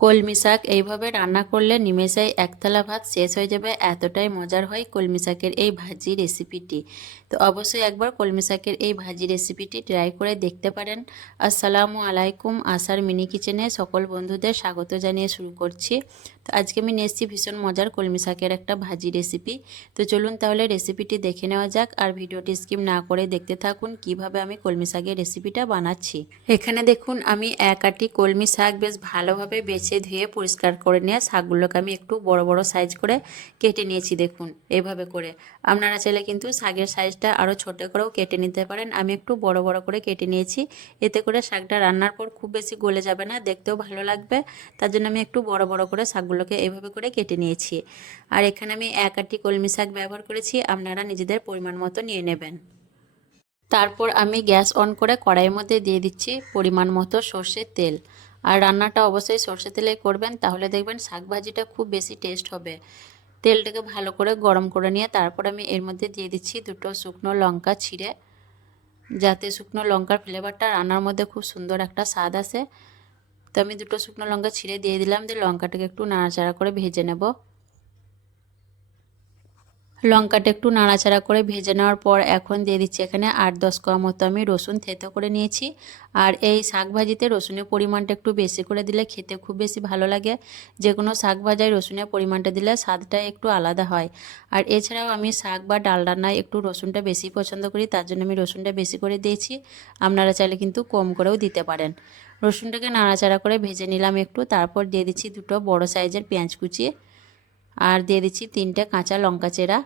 কলমি শাক এইভাবে রান্না করলে নিমেষেই একতলা ভাত শেষ হয়ে যাবে, এতটাই মজার হয় কলমি শাকের এই ভাজি রেসিপিটি। তো অবশ্যই একবার কলমি শাকের এই ভাজি রেসিপিটি ট্রাই করে দেখতে পারেন। আসসালামু আলাইকুম, আসার মিনি কিচেনে সকল বন্ধুদের স্বাগত জানিয়ে শুরু করছি। তো আজকে আমি নিয়ে এসেছি ভীষণ মজার কলমি শাকের একটা ভাজি রেসিপি। তো চলুন তাহলে রেসিপিটি দেখে নেওয়া যাক আর ভিডিওটি স্কিপ না করে দেখতে থাকুন কীভাবে আমি কলমি শাকের রেসিপিটা বানাচ্ছি। এখানে দেখুন, আমি এক আটি কলমি শাক বেশ ভালোভাবে বেছে ধুয়ে পরিষ্কার করে নিয়ে শাকগুলোকে আমি একটু বড় বড় সাইজ করে কেটে নিয়েছি, দেখুন এইভাবে করে। আপনারা চাইলে কিন্তু শাকের সাইজটা আরও ছোটো করেও কেটে নিতে পারেন। আমি একটু বড় বড় করে কেটে নিয়েছি। এতে করে শাকটা রান্নার পর খুব বেশি গলে যাবে না, দেখতেও ভালো লাগবে। তার জন্য আমি একটু বড় বড় করে শাকগুলোকে এইভাবে করে কেটে নিয়েছি। আর এখানে আমি এক আটি কলমি শাক ব্যবহার করেছি, আপনারা নিজেদের পরিমাণ মতো নিয়ে নেবেন। তারপর আমি গ্যাস অন করে কড়াইয়ের মধ্যে দিয়ে দিচ্ছি পরিমাণ মতো সর্ষের তেল। আর রান্নাটা অবশ্যই সর্ষে তেলে করবেন, তাহলে দেখবেন শাকভাজিটা খুব বেশি টেস্ট হবে। তেলটাকে ভালো করে গরম করে নিয়ে তারপর আমি এর মধ্যে দিয়ে দিচ্ছি দুটো শুকনো লঙ্কা ছিঁড়ে। যাতে শুকনো লঙ্কার ফ্লেভারটা রান্নার মধ্যে খুব সুন্দর একটা স্বাদ আসে। তো আমি দুটো শুকনো লঙ্কা ছিঁড়ে দিয়ে দিলাম, দিয়ে লঙ্কাটাকে একটু নাড়াচাড়া করে ভেজে নেব। লঙ্কাটা একটু নাড়াচাড়া করে ভেজে নেওয়ার পর এখন দিয়ে দিচ্ছি এখানে আট দশ কোয়া মতো আমি রসুন থেতো করে নিয়েছি। আর এই শাক ভাজিতে রসুনের পরিমাণটা একটু বেশি করে দিলে খেতে খুব বেশি ভালো লাগে। যে কোনো শাক ভাজায় রসুনের পরিমাণটা দিলে স্বাদটা একটু আলাদা হয়। আর এছাড়াও আমি শাক বা ডাল রান্নায় একটু রসুনটা বেশি পছন্দ করি, তার জন্য আমি রসুনটা বেশি করে দিয়েছি। আপনারা চাইলে কিন্তু কম করেও দিতে পারেন। রসুনটাকে নাড়াচাড়া করে ভেজে নিলাম একটু, তারপর দিয়ে দিচ্ছি দুটো বড় সাইজের পেঁয়াজ কুচিয়ে আর দিয়ে দিচ্ছি তিনটে কাঁচা লঙ্কা চেরা।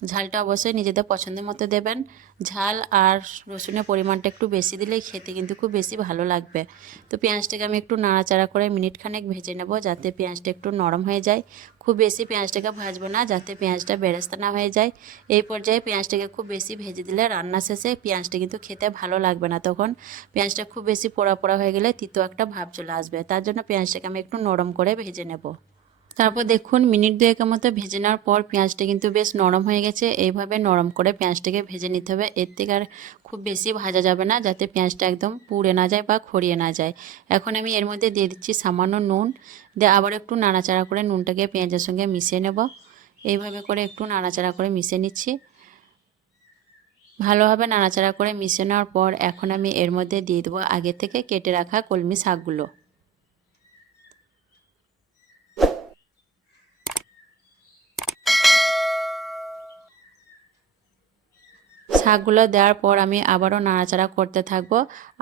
ঝালটা অবশ্যই নিজেদের পছন্দের মতো দেবেন। ঝাল আর রসুনের পরিমাণটা একটু বেশি দিলেই খেতে কিন্তু খুব বেশি ভালো লাগবে। তো পেঁয়াজটাকে আমি একটু নাড়াচাড়া করে মিনিট খানেক ভেজে নেব যাতে পেঁয়াজটা একটু নরম হয়ে যায়। খুব বেশি পেঁয়াজটাকে ভাজবো না যাতে পেঁয়াজটা বেরেস্তা না হয়ে যায়। এই পর্যায়ে পেঁয়াজটাকে খুব বেশি ভেজে দিলে রান্না শেষে পেঁয়াজটা কিন্তু খেতে ভালো লাগবে না। তখন পেঁয়াজটা খুব বেশি পোড়া পোড়া হয়ে গেলে তিতো একটা ভাব চলে আসবে। তার জন্য পেঁয়াজটাকে আমি একটু নরম করে ভেজে নেব। তারপর দেখুন, মিনিট দুয়েকের মতো ভেজে নেওয়ার পর পেঁয়াজটা কিন্তু বেশ নরম হয়ে গেছে। এইভাবে নরম করে পেঁয়াজটাকে ভেজে নিতে হবে। এর থেকে আর খুব বেশি ভাজা যাবে না, যাতে পেঁয়াজটা একদম পুড়ে না যায় বা খড়িয়ে না যায়। এখন আমি এর মধ্যে দিয়ে দিচ্ছি সামান্য নুন। দিয়ে আবার একটু নাড়াচাড়া করে নুনটাকে পেঁয়াজের সঙ্গে মিশিয়ে নেব। এইভাবে করে একটু নাড়াচাড়া করে মিশিয়ে নিচ্ছি। ভালোভাবে নাড়াচাড়া করে মিশিয়ে নেওয়ার পর এখন আমি এর মধ্যে দিয়ে দেবো আগে থেকে কেটে রাখা কলমি শাকগুলো। শাকগুলো দেওয়ার পর আমি আবারও নাড়াচাড়া করতে থাকব।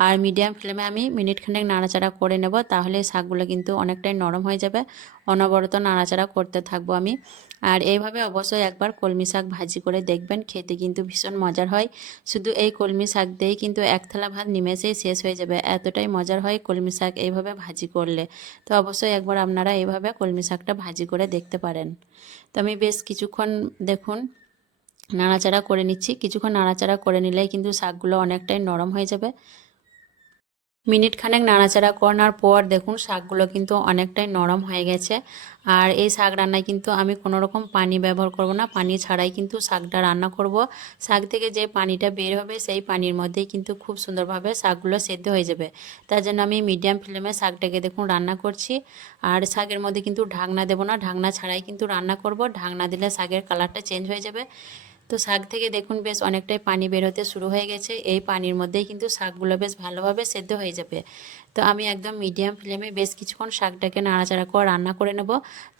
আর মিডিয়াম ফ্লেমে আমি মিনিট খানেক নাড়াচাড়া করে নেব, তাহলে শাকগুলো কিন্তু অনেকটাই নরম হয়ে যাবে। অনবরত নাড়াচাড়া করতে থাকব আমি। আর এইভাবে অবশ্যই একবার কলমি শাক ভাজি করে দেখবেন, খেতে কিন্তু ভীষণ মজার হয়। শুধু এই কলমি শাক দিয়েই কিন্তু এক থালা ভাত নিমেষেই শেষ হয়ে যাবে, এতটাই মজার হয় কলমি শাক এইভাবে ভাজি করলে। তো অবশ্যই একবার আপনারা এইভাবে কলমি শাকটা ভাজি করে দেখতে পারেন। তো আমি বেশ কিছুক্ষণ দেখুন নাড়াচাড়া করে নিচ্ছি। কিছুক্ষণ নাড়াচাড়া করে নিলেই কিন্তু শাকগুলো অনেকটাই নরম হয়ে যাবে। মিনিট খানেক নাড়াচাড়া করানোর পর দেখুন শাকগুলো কিন্তু অনেকটাই নরম হয়ে গেছে। আর এই শাক রান্নায় কিন্তু আমি কোনো রকম পানি ব্যবহার করব না। পানি ছাড়াই কিন্তু শাকটা রান্না করব। শাক থেকে যে পানিটা বের হবে সেই পানির মধ্যেই কিন্তু খুব সুন্দরভাবে শাকগুলো সেদ্ধ হয়ে যাবে। তার জন্য আমি মিডিয়াম ফ্লেমে শাকটাকে দেখুন রান্না করছি। আর শাকের মধ্যে কিন্তু ঢাকনা দেবো না। ঢাকনা ছাড়াই কিন্তু রান্না করব। ঢাকনা দিলে শাকের কালারটা চেঞ্জ হয়ে যাবে। তো শাক থেকে দেখুন বেশ অনেকটাই পানি বেরোতে শুরু হয়ে গেছে। এই পানির মধ্যেই কিন্তু শাকগুলো বেশ ভালোভাবে সেদ্ধ হয়ে যাবে। তো আমি একদম মিডিয়াম ফ্লেমে বেশ কিছুক্ষণ শাকটাকে নাড়াচাড়া করে রান্না করে নেব।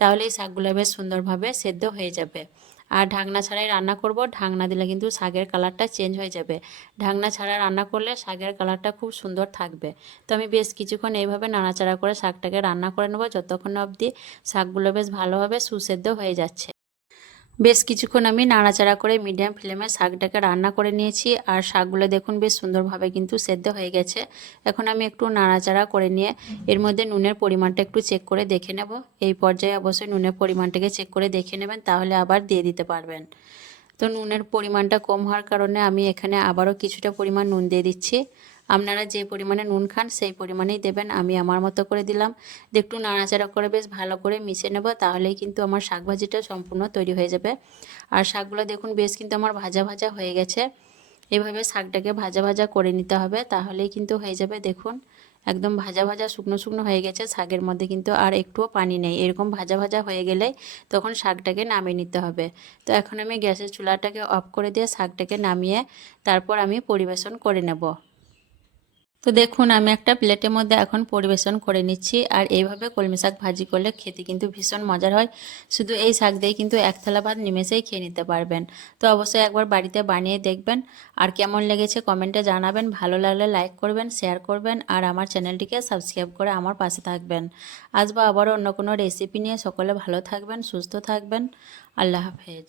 তাহলে এই শাকগুলো বেশ সুন্দরভাবে সেদ্ধ হয়ে যাবে। আর ঢাকনা ছাড়াই রান্না করব। ঢাকনা দিলে কিন্তু শাকের কালারটা চেঞ্জ হয়ে যাবে। ঢাকনা ছাড়া রান্না করলে শাকের কালারটা খুব সুন্দর থাকবে। তো আমি বেশ কিছুক্ষণ এইভাবে নাড়াচাড়া করে শাকটাকে রান্না করে নেব। যতক্ষণ অবধি শাকগুলো বেশ ভালোভাবে সুসেদ্ধ হয়ে যাচ্ছে। বেশ কিছুক্ষণ আমি নাড়াচাড়া করে মিডিয়াম ফ্লেমে শাকটাকে রান্না করে নিয়েছি, আর শাকগুলো দেখুন বেশ সুন্দরভাবে কিন্তু সেদ্ধ হয়ে গেছে। এখন আমি একটু নাড়াচাড়া করে নিয়ে এর মধ্যে নুনের পরিমাণটা একটু চেক করে দেখে নেব। এই পর্যায়ে অবশ্যই নুনের পরিমাণটাকে চেক করে দেখে নেবেন, তাহলে আবার দিয়ে দিতে পারবেন। তো নুনের পরিমাণটা কম হওয়ার কারণে আমি এখানে আবারও কিছুটা পরিমাণ নুন দিয়ে দিচ্ছি। আপনারা যে পরিমাণে নুন খান, সেই পরিমাণেই দেবেন। আমি আমার মতো করে দিলাম। একটু নাড়াচাড়া করে বেশ ভালো করে মিশে নেব, তাহলেই কিন্তু আমার শাক ভাজিটা সম্পূর্ণ তৈরি হয়ে যাবে। আর শাকগুলো দেখুন, বেশ কিন্তু আমার ভাজা ভাজা হয়ে গেছে। এভাবে শাকটাকে ভাজা ভাজা করে নিতে হবে, তাহলেই কিন্তু হয়ে যাবে। দেখুন, একদম ভাজা ভাজা শুকনো শুকনো হয়ে গেছে, শাকের মধ্যে কিন্তু আর একটুও পানি নেই। এরকম ভাজা ভাজা হয়ে গেলে তখন শাকটাকে নামিয়ে নিতে হবে। তো এখন আমি গ্যাসের চুলাটাকে অফ করে দিয়ে শাকটাকে নামিয়ে তারপর আমি পরিবেশন করে নেব। তো দেখুন, আমি একটা প্লেটের মধ্যে এখন পরিবেশন করে নিচ্ছি। আর এইভাবে কলমি শাক ভাজি করলে খেতে কিন্তু ভীষণ মজার হয়। শুধু এই শাক দিয়ে কিন্তু এক থালা ভাত নিমেষেই খেয়ে নিতে পারবেন। তো অবশ্যই একবার বাড়িতে বানিয়ে দেখবেন। আর কেমন লেগেছে কমেন্টে জানাবেন। ভালো লাগলে লাইক করবেন, শেয়ার করবেন। আর আমার চ্যানেলটিকে সাবস্ক্রাইব করে আমার পাশে থাকবেন। আসব আবারও অন্য কোনো রেসিপি নিয়ে সকলে ভালো থাকবেন, সুস্থ থাকবেন। আল্লাহ হাফেজ।